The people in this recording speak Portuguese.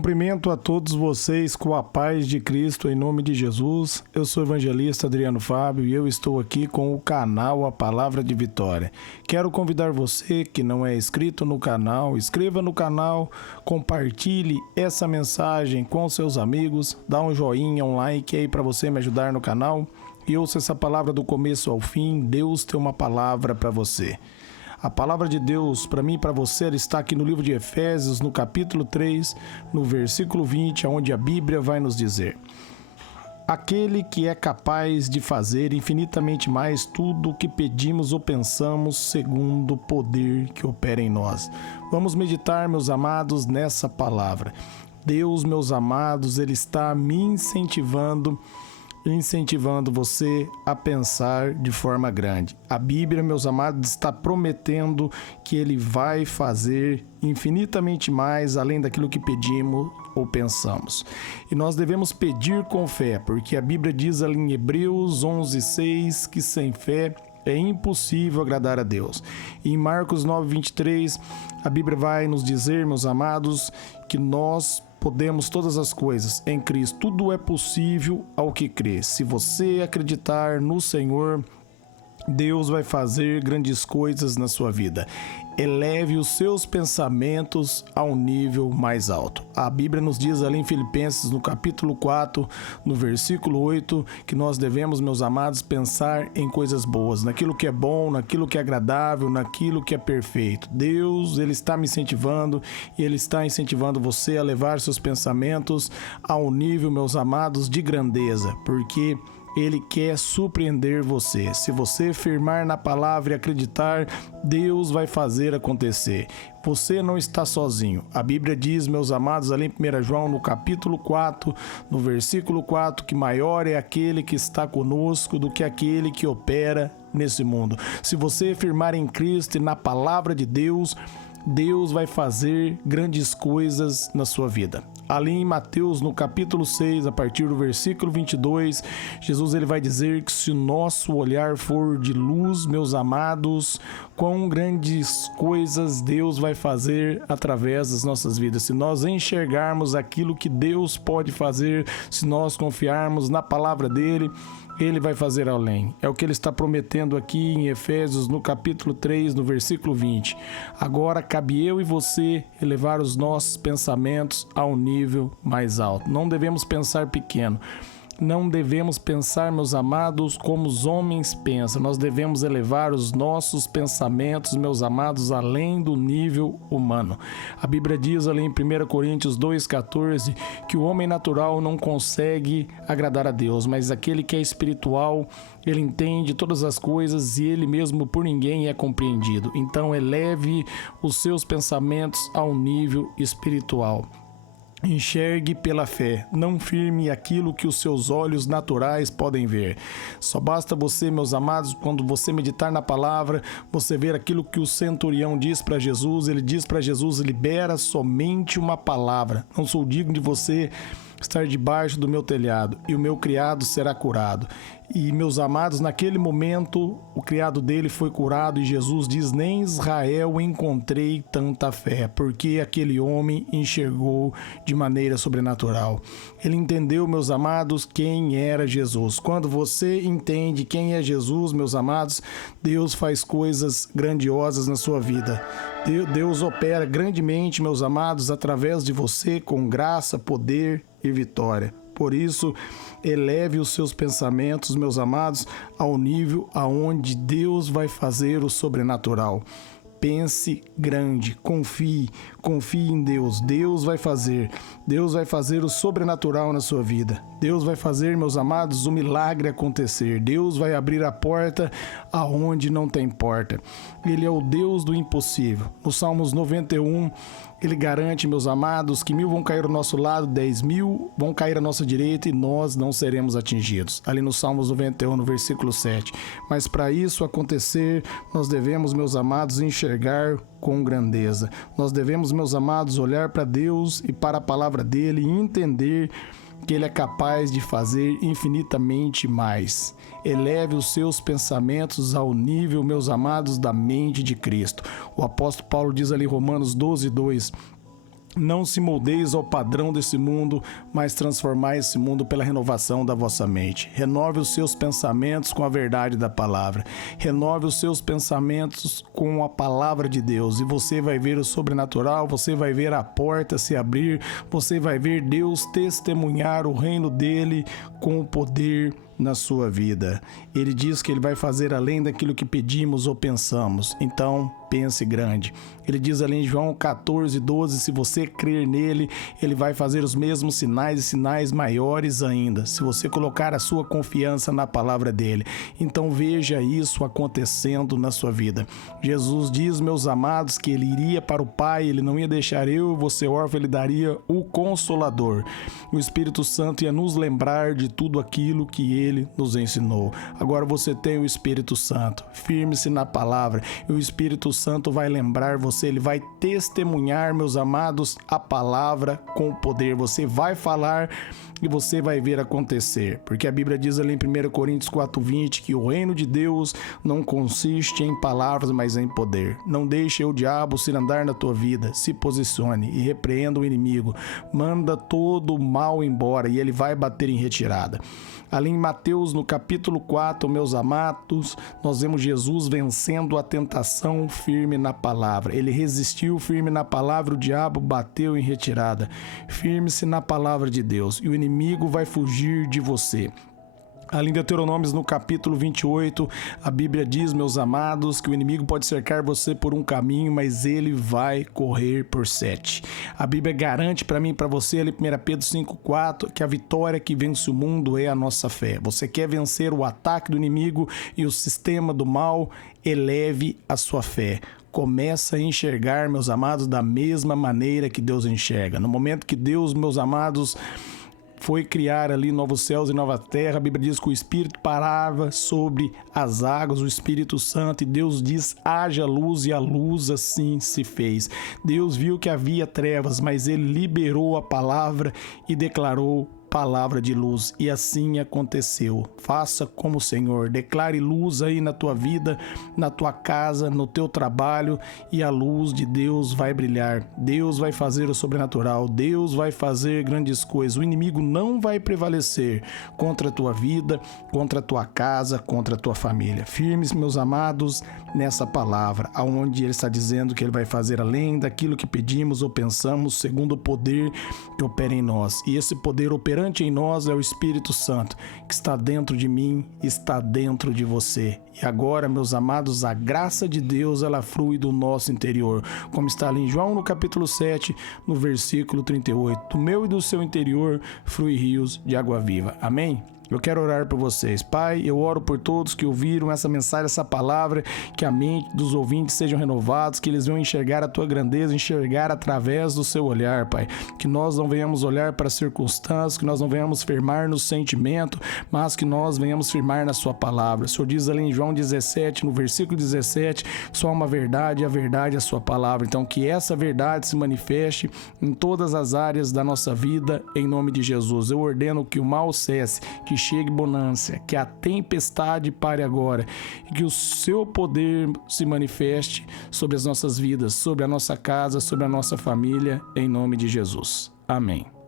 Cumprimento a todos vocês com a paz de Cristo em nome de Jesus. Eu sou o evangelista Adriano Fábio e eu estou aqui com o canal A Palavra de Vitória. Quero convidar você que não é inscrito no canal, inscreva no canal, compartilhe essa mensagem com seus amigos, dá um joinha, um like aí para você me ajudar no canal e ouça essa palavra do começo ao fim. Deus tem uma palavra para você. A palavra de Deus para mim e para você ela está aqui no livro de Efésios, no capítulo 3, no versículo 20, onde a Bíblia vai nos dizer: aquele que é capaz de fazer infinitamente mais tudo o que pedimos ou pensamos, segundo o poder que opera em nós. Vamos meditar, meus amados, nessa palavra. Deus, meus amados, Ele está me incentivando você a pensar de forma grande. A Bíblia, meus amados, está prometendo que Ele vai fazer infinitamente mais além daquilo que pedimos ou pensamos. E nós devemos pedir com fé, porque a Bíblia diz ali em Hebreus 11:6 que sem fé é impossível agradar a Deus. E em Marcos 9:23, a Bíblia vai nos dizer, meus amados, que nós podemos todas as coisas em Cristo. Tudo é possível ao que crê. Se você acreditar no Senhor, Deus vai fazer grandes coisas na sua vida. Eleve os seus pensamentos a um nível mais alto. A Bíblia nos diz ali em Filipenses, no capítulo 4, no versículo 8, que nós devemos, meus amados, pensar em coisas boas, naquilo que é bom, naquilo que é agradável, naquilo que é perfeito. Deus, Ele está me incentivando e Ele está incentivando você a levar seus pensamentos a um nível, meus amados, de grandeza, porque Ele quer surpreender você. Se você firmar na palavra e acreditar, Deus vai fazer acontecer. Você não está sozinho. A Bíblia diz, meus amados, ali em 1 João, no capítulo 4, no versículo 4, que maior é aquele que está conosco do que aquele que opera nesse mundo. Se você firmar em Cristo e na palavra de Deus, Deus vai fazer grandes coisas na sua vida. Ali em Mateus, no capítulo 6, a partir do versículo 22, Jesus ele vai dizer que se o nosso olhar for de luz, meus amados, quão grandes coisas Deus vai fazer através das nossas vidas. Se nós enxergarmos aquilo que Deus pode fazer, se nós confiarmos na palavra dele, Ele vai fazer além. É o que Ele está prometendo aqui em Efésios, no capítulo 3, no versículo 20. Agora cabe eu e você elevar os nossos pensamentos a um nível mais alto. Não devemos pensar pequeno. Não devemos pensar, meus amados, como os homens pensam. Nós devemos elevar os nossos pensamentos, meus amados, além do nível humano. A Bíblia diz ali em 1 Coríntios 2,14 que o homem natural não consegue agradar a Deus, mas aquele que é espiritual, ele entende todas as coisas e ele mesmo por ninguém é compreendido. Então eleve os seus pensamentos a um nível espiritual. Enxergue pela fé, não firme aquilo que os seus olhos naturais podem ver. Só basta você, meus amados, quando você meditar na palavra, você ver aquilo que o centurião diz para Jesus. Ele diz para Jesus: libera somente uma palavra. Não sou digno de você estar debaixo do meu telhado, e o meu criado será curado. E, meus amados, naquele momento, o criado dele foi curado e Jesus diz: nem em Israel encontrei tanta fé, porque aquele homem enxergou de maneira sobrenatural. Ele entendeu, meus amados, quem era Jesus. Quando você entende quem é Jesus, meus amados, Deus faz coisas grandiosas na sua vida. Deus opera grandemente, meus amados, através de você, com graça, poder e vitória. Por isso, eleve os seus pensamentos, meus amados, ao nível aonde Deus vai fazer o sobrenatural. Pense grande, confie em Deus. Deus vai fazer o sobrenatural na sua vida. Deus vai fazer, meus amados, o milagre acontecer. Deus vai abrir a porta aonde não tem porta. Ele é o Deus do impossível. No Salmos 91, Ele garante, meus amados, que 1.000 vão cair ao nosso lado, 10.000 vão cair à nossa direita e nós não seremos atingidos. Ali no Salmos 91, no versículo 7. Mas para isso acontecer, nós devemos, meus amados, enxergar com grandeza. Nós devemos, meus amados, olhar para Deus e para a palavra dele e entender que Ele é capaz de fazer infinitamente mais. Eleve os seus pensamentos ao nível, meus amados, da mente de Cristo. O apóstolo Paulo diz ali em Romanos 12:2, Não se moldeis ao padrão desse mundo, mas transformai esse mundo pela renovação da vossa mente. Renove os seus pensamentos com a verdade da palavra. Renove os seus pensamentos com a palavra de Deus. E você vai ver o sobrenatural, você vai ver a porta se abrir, você vai ver Deus testemunhar o reino dele com o poder na sua vida. Ele diz que ele vai fazer além daquilo que pedimos ou pensamos. Então, pense grande. Ele diz ali em João 14:12, se você crer nele, ele vai fazer os mesmos sinais e sinais maiores ainda, se você colocar a sua confiança na palavra dele. Então veja isso acontecendo na sua vida. Jesus diz, meus amados, que ele iria para o Pai, ele não ia deixar eu e você órfão, ele daria o Consolador. O Espírito Santo ia nos lembrar de tudo aquilo que ele nos ensinou. Agora você tem o Espírito Santo. Firme-se na palavra e o Espírito Santo vai lembrar você, ele vai testemunhar, meus amados, a palavra com poder. Você vai falar e você vai ver acontecer. Porque a Bíblia diz ali em 1 Coríntios 4:20 que o reino de Deus não consiste em palavras, mas em poder. Não deixe o diabo se andar na tua vida. Se posicione e repreenda o inimigo. Manda todo o mal embora e ele vai bater em retirada. Ali em Mateus, no capítulo 4, meus amados, nós vemos Jesus vencendo a tentação firme na palavra. Ele resistiu firme na palavra, o diabo bateu em retirada. Firme-se na palavra de Deus e o inimigo vai fugir de você. Ali em Deuteronômios, no capítulo 28, a Bíblia diz, meus amados, que o inimigo pode cercar você por um caminho, mas ele vai correr por 7. A Bíblia garante para mim e para você, ali 1 Pedro 5:4, que a vitória que vence o mundo é a nossa fé. Você quer vencer o ataque do inimigo e o sistema do mal? Eleve a sua fé. Começa a enxergar, meus amados, da mesma maneira que Deus enxerga. No momento que Deus, meus amados, foi criar ali novos céus e nova terra, a Bíblia diz que o Espírito parava sobre as águas, o Espírito Santo, e Deus diz, haja luz, e a luz assim se fez. Deus viu que havia trevas, mas ele liberou a palavra e declarou palavra de luz, e assim aconteceu. Faça como o Senhor, declare luz aí na tua vida, na tua casa, no teu trabalho, e a luz de Deus vai brilhar. Deus vai fazer o sobrenatural, Deus vai fazer grandes coisas. O inimigo não vai prevalecer contra a tua vida, contra a tua casa, contra a tua família. Firmes, meus amados, nessa palavra, aonde ele está dizendo que ele vai fazer além daquilo que pedimos ou pensamos, segundo o poder que opera em nós. E esse poder operante em nós é o Espírito Santo, que está dentro de mim, está dentro de você. E agora, meus amados, a graça de Deus, ela flui do nosso interior, como está ali em João no capítulo 7, no versículo 38. Do meu e do seu interior flui rios de água viva. Amém? Eu quero orar por vocês. Pai, eu oro por todos que ouviram essa mensagem, essa palavra, que a mente dos ouvintes sejam renovados, que eles venham enxergar a tua grandeza, enxergar através do seu olhar, Pai. Que nós não venhamos olhar para as circunstâncias, que nós não venhamos firmar no sentimento, mas que nós venhamos firmar na sua palavra. O Senhor diz ali em João 17, no versículo 17, só uma verdade, e a verdade é a sua palavra. Então, que essa verdade se manifeste em todas as áreas da nossa vida, em nome de Jesus. Eu ordeno que o mal cesse, que chegue bonança, que a tempestade pare agora e que o seu poder se manifeste sobre as nossas vidas, sobre a nossa casa, sobre a nossa família, em nome de Jesus. Amém.